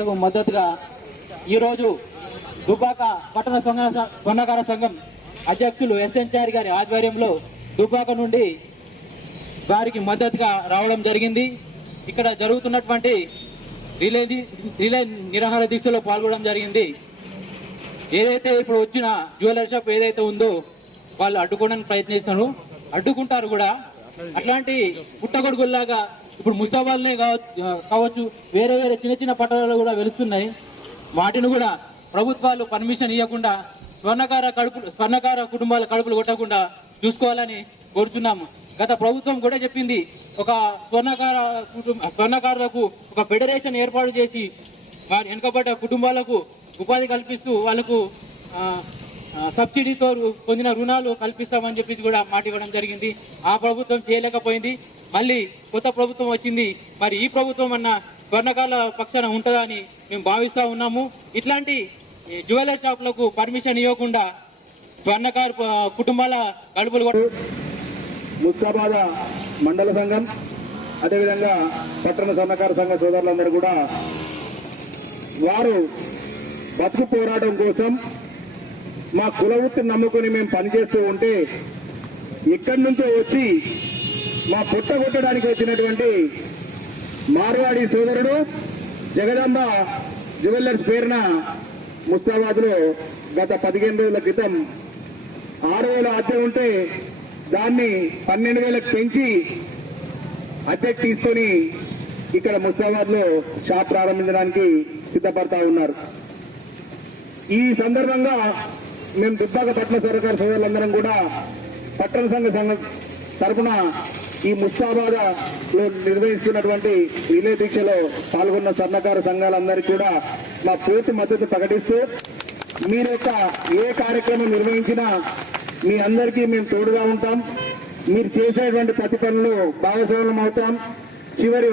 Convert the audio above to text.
దీక్షకు మద్దతుగా ఈరోజు దుబ్బాక పట్టణ స్వర్ణకార సంఘం అధ్యక్షులు ఎస్ఎన్ చారి గారి ఆధ్వర్యంలో దుబ్బాక నుండి వారికి మద్దతుగా రావడం జరిగింది. ఇక్కడ జరుగుతున్నటువంటి రిలే నిరాహార దీక్షలో పాల్గొనడం జరిగింది. ఏదైతే ఇప్పుడు వచ్చిన జ్యువెలరీ షాప్ ఏదైతే ఉందో వాళ్ళు అడ్డుకోవడానికి ప్రయత్నిస్తున్నారు, అడ్డుకుంటారు కూడా. అట్లాంటి పుట్టగొడుగుల్లాగా ఇప్పుడు ముస్తాబాద్నే కావచ్చు, వేరే వేరే చిన్న చిన్న పట్టణాలు కూడా వెలుస్తున్నాయి. వాటిని కూడా ప్రభుత్వాలు పర్మిషన్ ఇవ్వకుండా స్వర్ణకార కుటుంబాల కడుపులు కొట్టకుండా చూసుకోవాలని కోరుతున్నాము. గత ప్రభుత్వం కూడా చెప్పింది, ఒక స్వర్ణకారులకు ఒక ఫెడరేషన్ ఏర్పాటు చేసి వారి వెనుకబడ్డ కుటుంబాలకు ఉపాధి కల్పిస్తూ వాళ్ళకు సబ్సిడీతో పొందిన రుణాలు కల్పిస్తామని చెప్పి కూడా మాట ఇవ్వడం జరిగింది. ఆ ప్రభుత్వం చేయలేకపోయింది. మళ్ళీ కొత్త ప్రభుత్వం వచ్చింది. మరి ఈ ప్రభుత్వం అన్న స్వర్ణకారుల పక్షాన ఉంటుందా అని మేము భావిస్తూ ఉన్నాము. ఇట్లాంటి జ్యువెలరీ షాపులకు పర్మిషన్ ఇవ్వకుండా స్వర్ణకారు కుటుంబాల కడుపులు ముస్తాబాద మండల సంఘం, అదేవిధంగా పట్టణ స్వర్ణకార సంఘ సోదరులందరూ కూడా వారు బతుకు పోరాటం కోసం మా కుల వృత్తిని నమ్ముకొని మేము పనిచేస్తూ ఉంటే ఇక్కడి నుంచో వచ్చి మా పుట్ట కొట్టడానికి వచ్చినటువంటి మార్వాడి సోదరుడు జగదాంబ జ్యువెలర్స్ పేరున ముస్తాబాద్లో గత 15 రోజుల క్రితం 6,000 అద్దె ఉంటే దాన్ని 12,000కు పెంచి అద్దెకు తీసుకొని ఇక్కడ ముస్తాబాద్లో షాప్ ప్రారంభించడానికి సిద్ధపడతా ఉన్నారు. ఈ సందర్భంగా మేము దుబ్బాక పట్టణ స్వర్ణకార సోదరులందరం కూడా పట్టణ సంఘ తరఫున ఈ ముస్తాబాద్లో నిర్వహిస్తున్నటువంటి రిలే దీక్షలో పాల్గొన్న స్వర్ణకార సంఘాలందరికీ కూడా మా పూర్తి మద్దతు ప్రకటిస్తూ మీరు యొక్క ఏ కార్యక్రమం నిర్వహించినా మీ అందరికీ మేము తోడుగా ఉంటాం. మీరు చేసేటువంటి ప్రతి పనులు భాగస్వామ్యం అవుతాం. చివరి